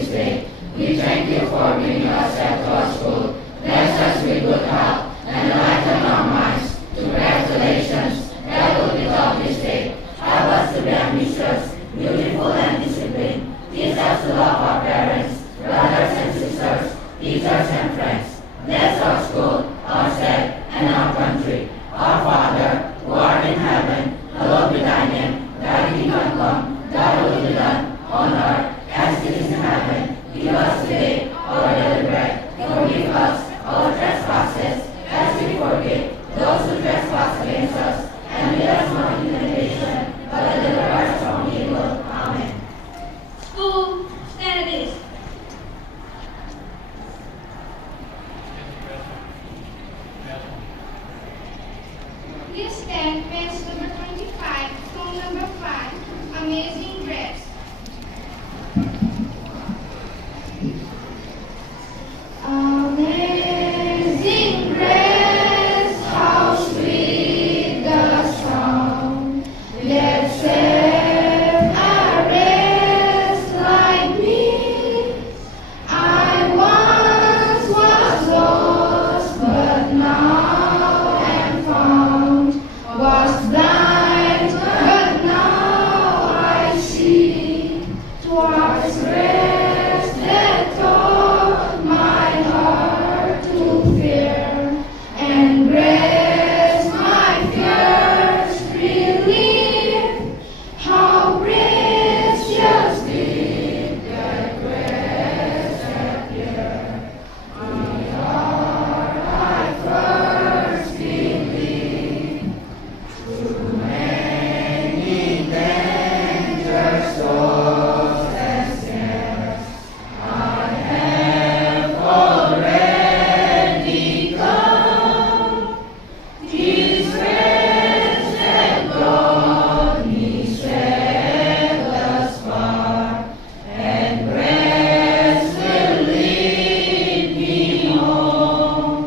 this day. We thank you for bringing us to our school. Bless us with good health and enlighten our minds to revelations that will be taught this day. Help us to be ambitious, beautiful, and disciplined. Teach us to love our parents, brothers and sisters, teachers and friends. Bless our school, our state, and our country. Our Father, who art in heaven, hallowed be thy name. Thy kingdom come, thy will be done, on earth as it is in heaven. Give us today our daily bread. Forgive us our trespasses, as we forgive those who trespass against us. And lead us not into temptation, but deliver us from evil. Amen. School, stand at this. Please stand, page number 25, song number 5, Amazing Grace. Amazing grace, how sweet the sound that saved a wretch like me. I once was lost, but now am found. Was blind, but now I see. 'Twas grace that taught my heart to fear, and grace my fears relieved. How precious did that grace appear! The hour I first believed. Through many dangers, toils, and snares, I have already come. 'Tis grace that brought me safe thus far, and grace will lead me home.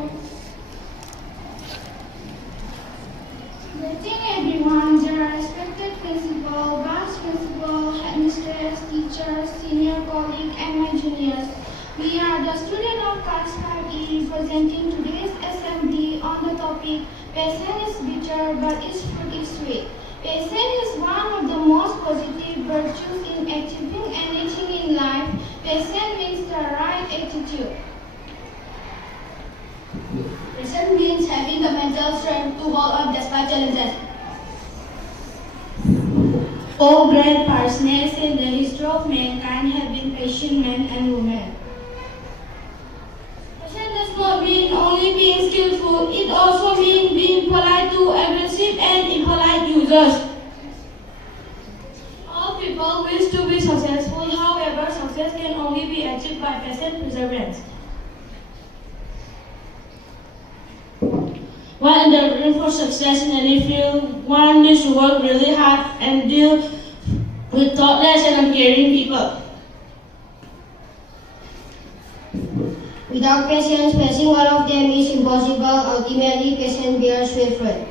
Greeting everyone, dear respected principal, vice principal, headmistress, teachers, senior colleague, and my juniors. We are the students of class 5E presenting today's assembly on the topic "Patience is bitter, but its fruit is sweet." Patience is one of the most positive virtues in achieving anything in life. Patience means the right attitude. Patience means having the mental strength to hold up despite challenges. All great personages in the history of mankind have been patient men and women. Patience does not mean only being skillful, it also means being polite to aggressive and impolite users. All people wish to be successful, however, success can only be achieved by patient perseverance. While endeavoring for success in any field, one needs to work really hard and deal with thoughtless and uncaring people. Without patience, facing one of them is impossible. Ultimately, patience bears sweet fruit.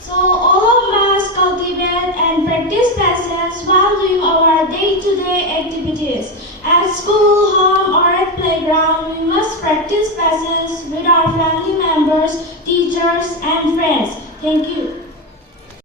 So all of us cultivate and practice patience while doing our day-to-day activities. At school, home, or at playground, we must practice patience with our family members, teachers, and friends. Thank you.